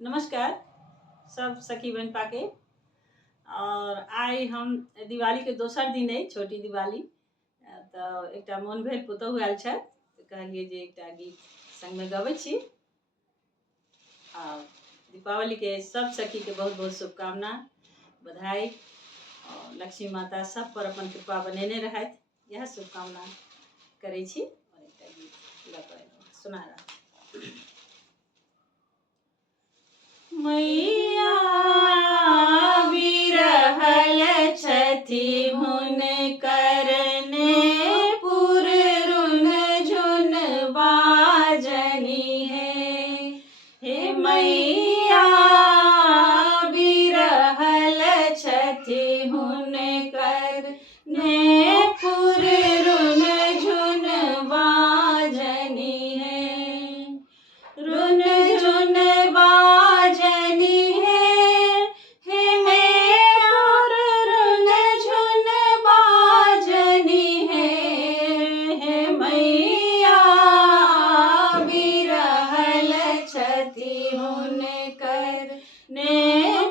नमस्कार सब सखी बहन पाके। और आई हम दिवाली के दोसर दिन है, छोटी दिवाली। तो एक मोन भेल पुतहु आयल छथि तो कहलिए जे एक गीत संग में गबै छी। और दीपावली के सब सखी के बहुत बहुत शुभकामना, बधाई। और लक्ष्मी माता सब पर अपन कृपा बनेने रहथि, यह शुभकामना करै छी। और एक गीत लऽ कऽ सुना रहा। मैया बिरहल छथि हुनकर पुर रुन झुन बाजनी हे मैया बिरहल छथि हुनकर पुर रुन झुन बाजनी रुन झुन बाजनी हे मेरा रुन झुन बाजनी हे मैया बिरहल छथि हुनकर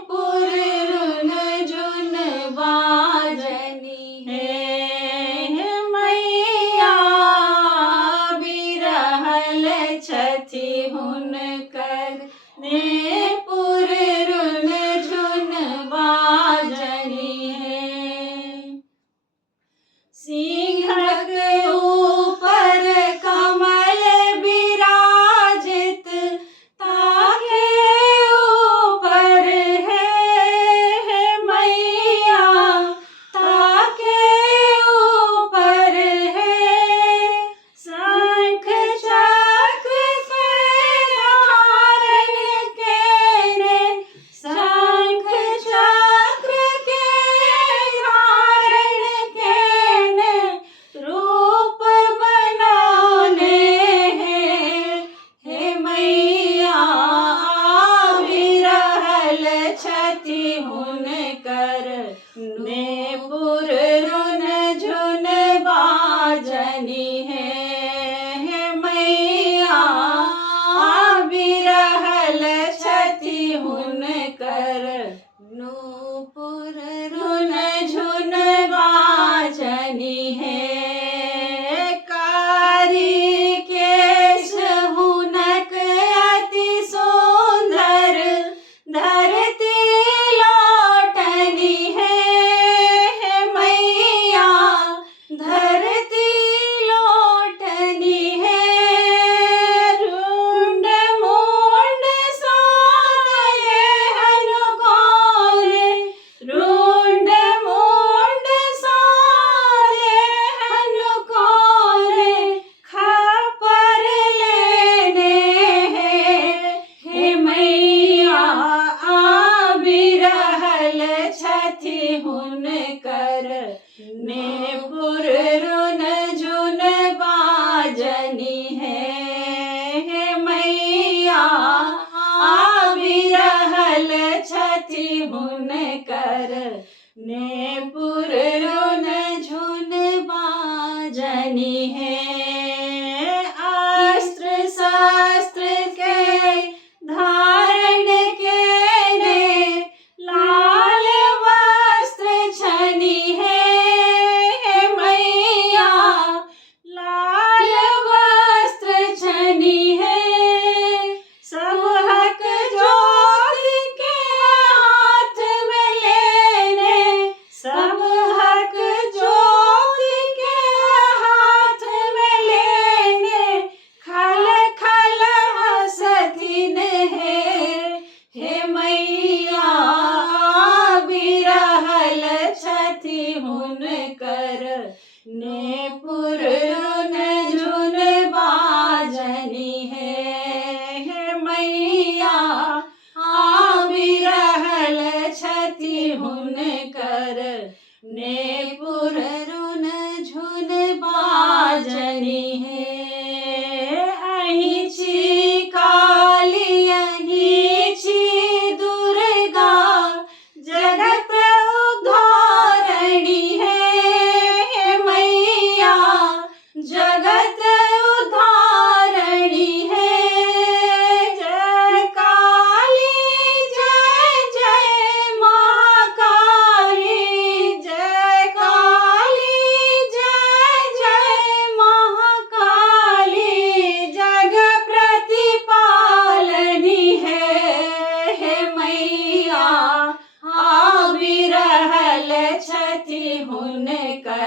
पुर रुन झुन बाजनी हे मैया बिरहल छथि हुनकर पुर रुन झुन बाजनी सिंहक ऊपर कमल विराजित ताके ऊपर है मैया ताके ऊपर है शंख चक्र धारण केने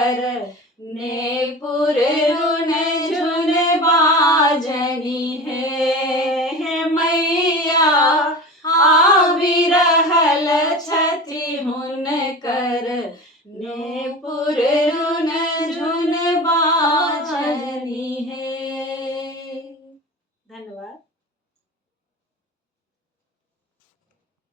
कर नेपुर रुन झुन बाजनी है मैया आबि रहल छथि हुनकर नेपुर